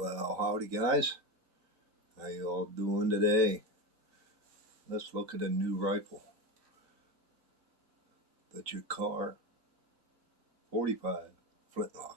Well, howdy guys. How you all doing today? Let's look at a new rifle. The Jukar 45 Flintlock.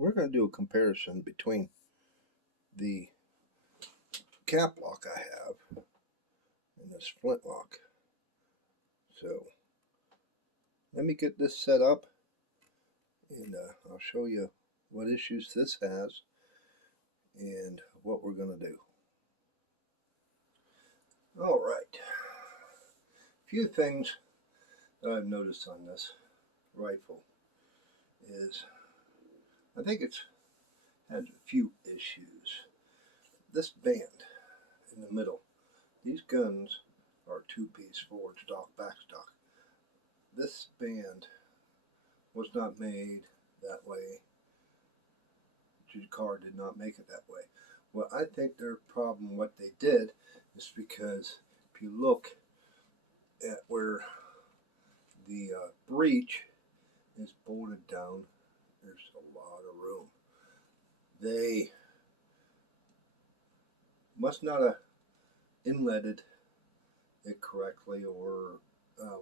We're going to do a comparison between the cap lock I have and this flintlock. So let me get this set up and I'll show you what issues this has and what we're going to do. All right. A few things that I've noticed on this rifle is I think it's has a few issues. This band in the middle, these guns are two-piece forward stock, back stock. This band was not made that way. Jukar did not make it that way. Well, I think their problem, what they did, is because if you look at where the breech is bolted down, there's a lot of room. They must not have inletted it correctly, or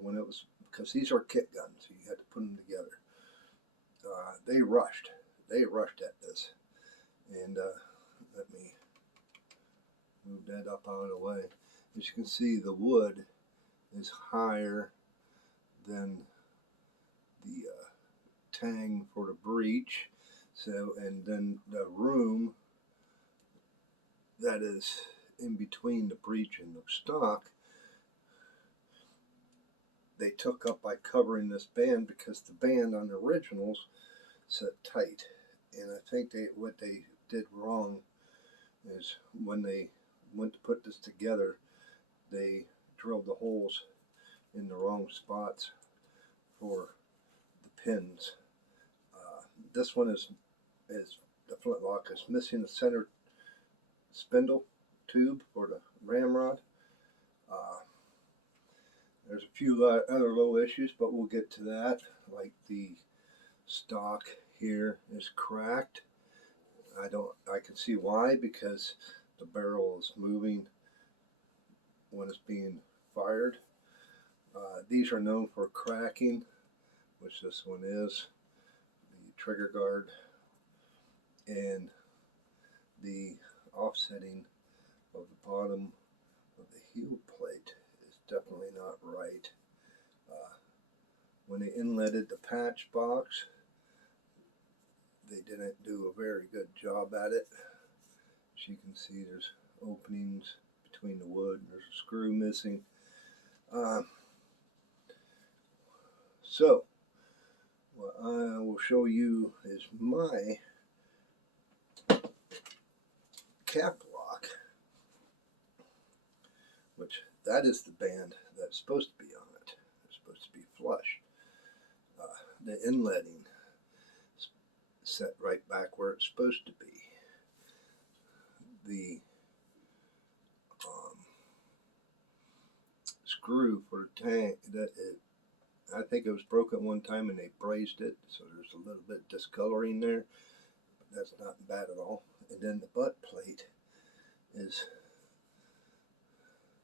when it was, because these are kit guns, so you had to put them together. They rushed at this, and let me move that up out of the way. As you can see, the wood is higher than the tang for the breech. So, and then the room that is in between the breech and the stock, they took up by covering this band, because the band on the originals set tight. And I think what they did wrong is when they went to put this together, they drilled the holes in the wrong spots for the pins. This one is the flintlock is missing the center spindle tube for the ramrod. There's a few other little issues, but we'll get to that. Like the stock here is cracked. I can see why, because the barrel is moving when it's being fired. These are known for cracking, which this one is. The trigger guard and the offsetting of the bottom of the heel plate is definitely not right. When they inletted the patch box, they didn't do a very good job at it. As you can see, there's openings between the wood, there's a screw missing. So what I will show you is my cap lock, which that is the band that's supposed to be on it. It's supposed to be flush. The inletting is set right back where it's supposed to be. The screw for the tank, I think it was broken one time and they brazed it, so there's a little bit of discoloring there, but that's not bad at all. And then the butt plate is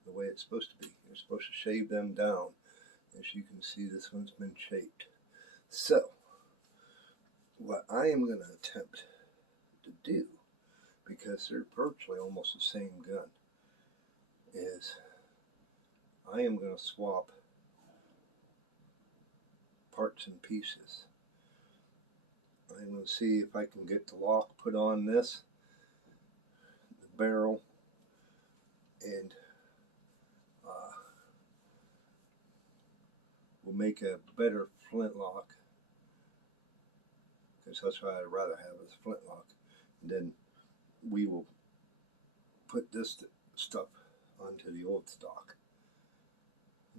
the way it's supposed to be. You're supposed to shave them down. As you can see, this one's been shaped. So what I am going to attempt to do, because they're virtually almost the same gun, is I am going to swap parts and pieces. I'm going to see if I can get the lock put on this, the barrel, and we'll make a better flintlock, because that's what I'd rather have, is a flintlock. And then we will put this stuff onto the old stock.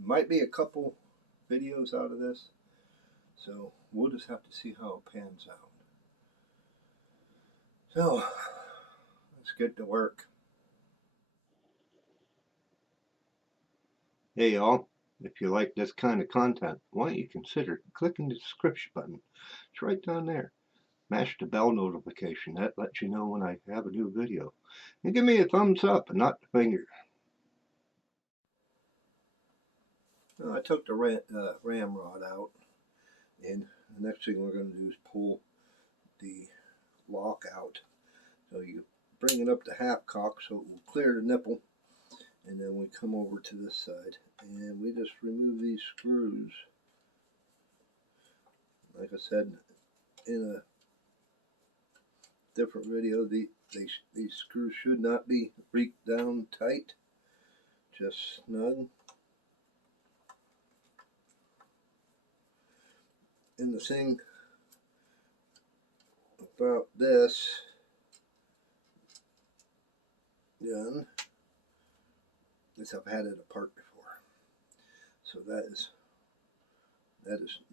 Might be a couple videos out of this, so we'll just have to see how it pans out. So let's get to work. Hey y'all, if you like this kind of content, why don't you consider clicking the subscription button? It's right down there. Mash the bell notification. That lets you know when I have a new video. And give me a thumbs up and not the finger. I took the ramrod out, and the next thing we're going to do is pull the lock out. So you bring it up to half cock so it will clear the nipple, and then we come over to this side and we just remove these screws. Like I said in a different video, these screws should not be reeked down tight, just snug. And the thing about this gun is I've had it apart before, so that is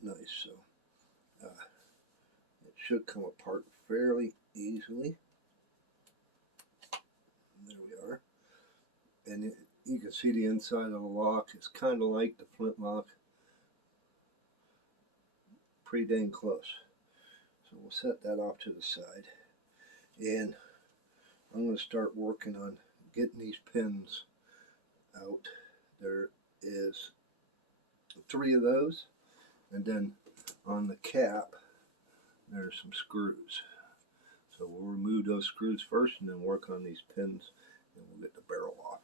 nice. So it should come apart fairly easily. There we are, and you can see the inside of the lock. It's kind of like the flintlock, pretty dang close. So we'll set that off to the side, and I'm going to start working on getting these pins out. There is 3 of those, and then on the cap there's some screws. So we'll remove those screws first and then work on these pins, and we'll get the barrel off.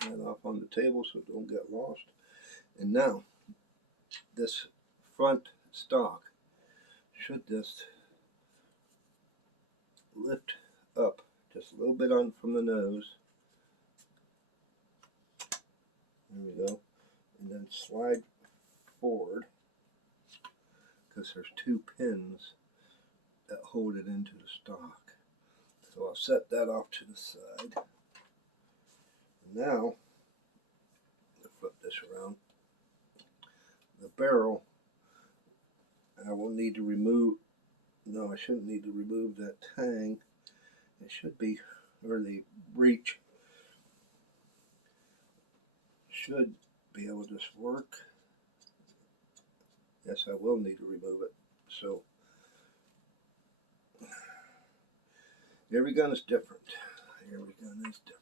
That off on the table so it don't get lost. And now this front stock should just lift up just a little bit on from the nose. There we go. And then slide forward, because there's 2 pins that hold it into the stock. So I'll set that off to the side. Now, to flip this around, the barrel, I will need to remove, no, I shouldn't need to remove that tang. It should be, or the breech should be able to just work. Yes, I will need to remove it. So, every gun is different. Every gun is different.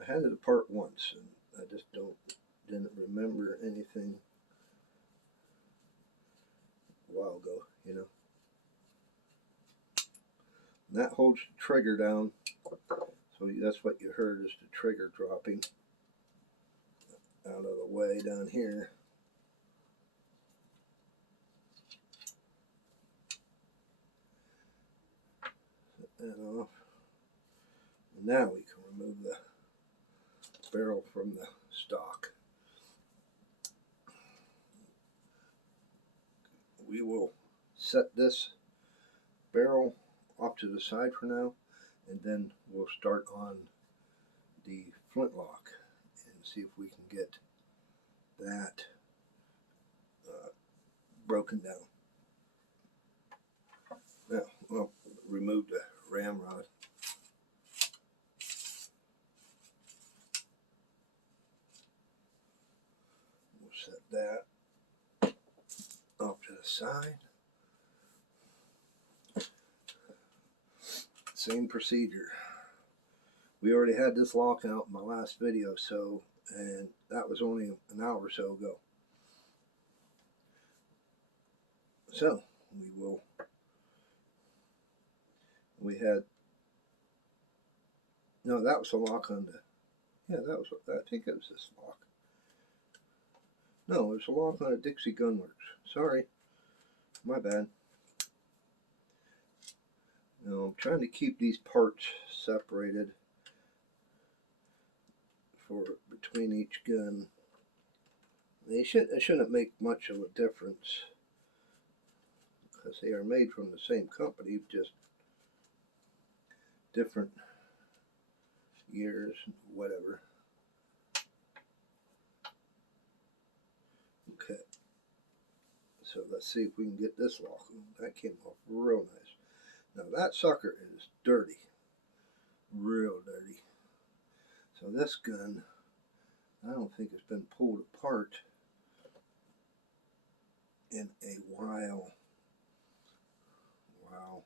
I had it apart once, and I just didn't remember anything a while ago, you know. And that holds the trigger down, so that's what you heard, is the trigger dropping out of the way down here. Set that off. And now we can remove the barrel from the stock. We will set this barrel off to the side for now, and then we'll start on the flintlock and see if we can get that broken down. Now, we'll remove the ramrod. We'll set that off to the side. Same procedure. We already had this lock out in my last video, and that was only an hour or so ago. So we had, no, that was a lock on the, yeah, that was, I think it was this lock. No, it was a lock on a Dixie Gunworks. Sorry, my bad. Now I'm trying to keep these parts separated for between each gun. It shouldn't make much of a difference because they are made from the same company, just different years, whatever. Okay, so let's see if we can get this lock. That came off real nice. Now that sucker is dirty, real dirty. So this gun, I don't think it's been pulled apart in a while. Wow.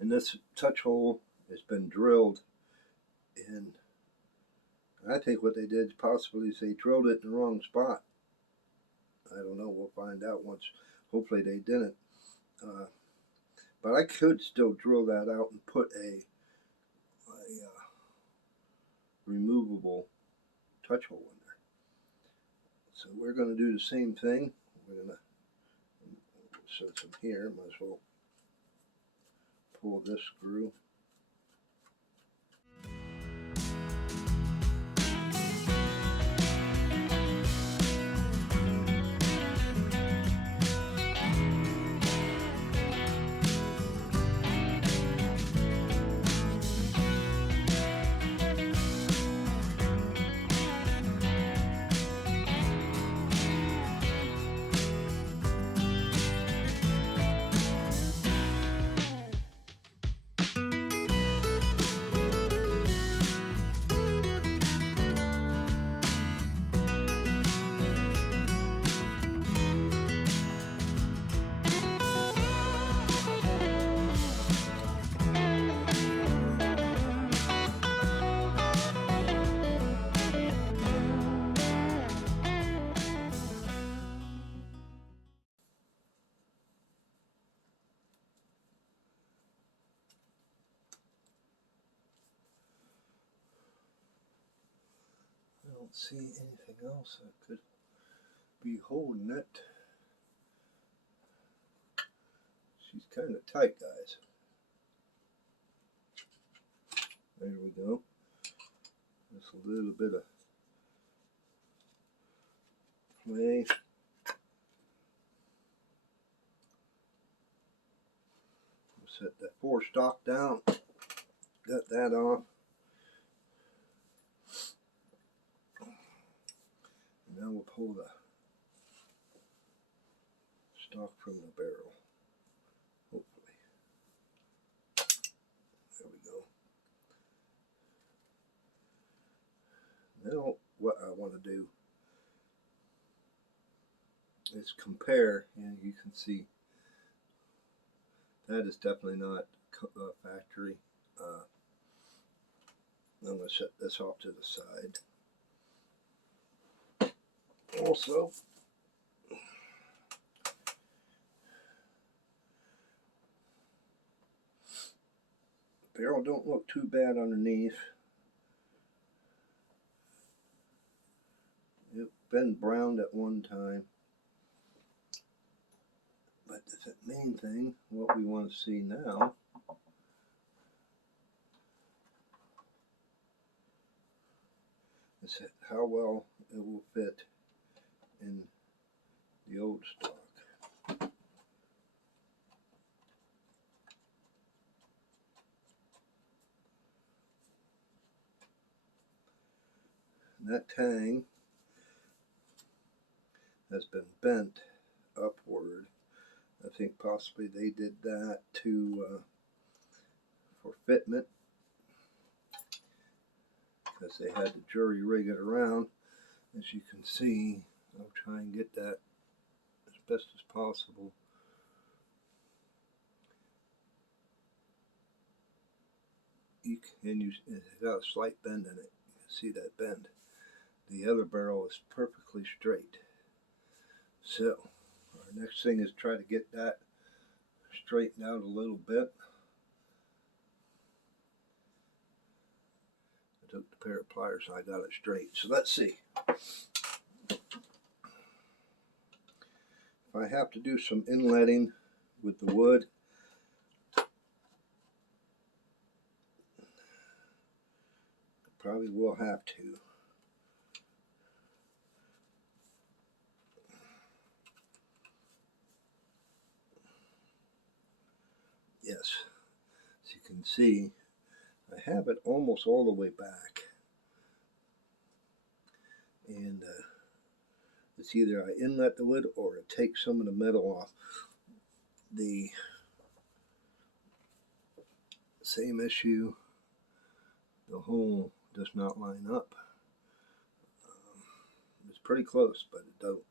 And this touch hole has been drilled in. I think what they did possibly is they drilled it in the wrong spot. I don't know, we'll find out once. Hopefully they didn't. But I could still drill that out and put a removable touch hole in there. So we're going to do the same thing. We're going to set some here. Might as well pull this screw. I don't see anything else that could be holding it. She's kind of tight, guys. There we go. Just a little bit of play. We'll set that four stock down. Got that off. And now we'll pull the stock from the barrel. Hopefully. There we go. Now what I want to do is compare, and you can see that is definitely not factory. I'm going to set this off to the side. Also, the barrel don't look too bad underneath. It's been browned at one time. But the main thing, what we want to see now, is how well it will fit in the old stock. And that tang has been bent upward. I think possibly they did that to for fitment, because they had to jury rig it around. As you can see, I'll try and get that as best as possible. it's got a slight bend in it. You can see that bend. The other barrel is perfectly straight. So our next thing is try to get that straightened out a little bit. I took the pair of pliers and I got it straight. So let's see. If I have to do some inletting with the wood, I probably will have to. Yes, as you can see, I have it almost all the way back. And it's either I inlet the wood or it takes some of the metal off. The same issue, the hole does not line up. It's pretty close, but it don't.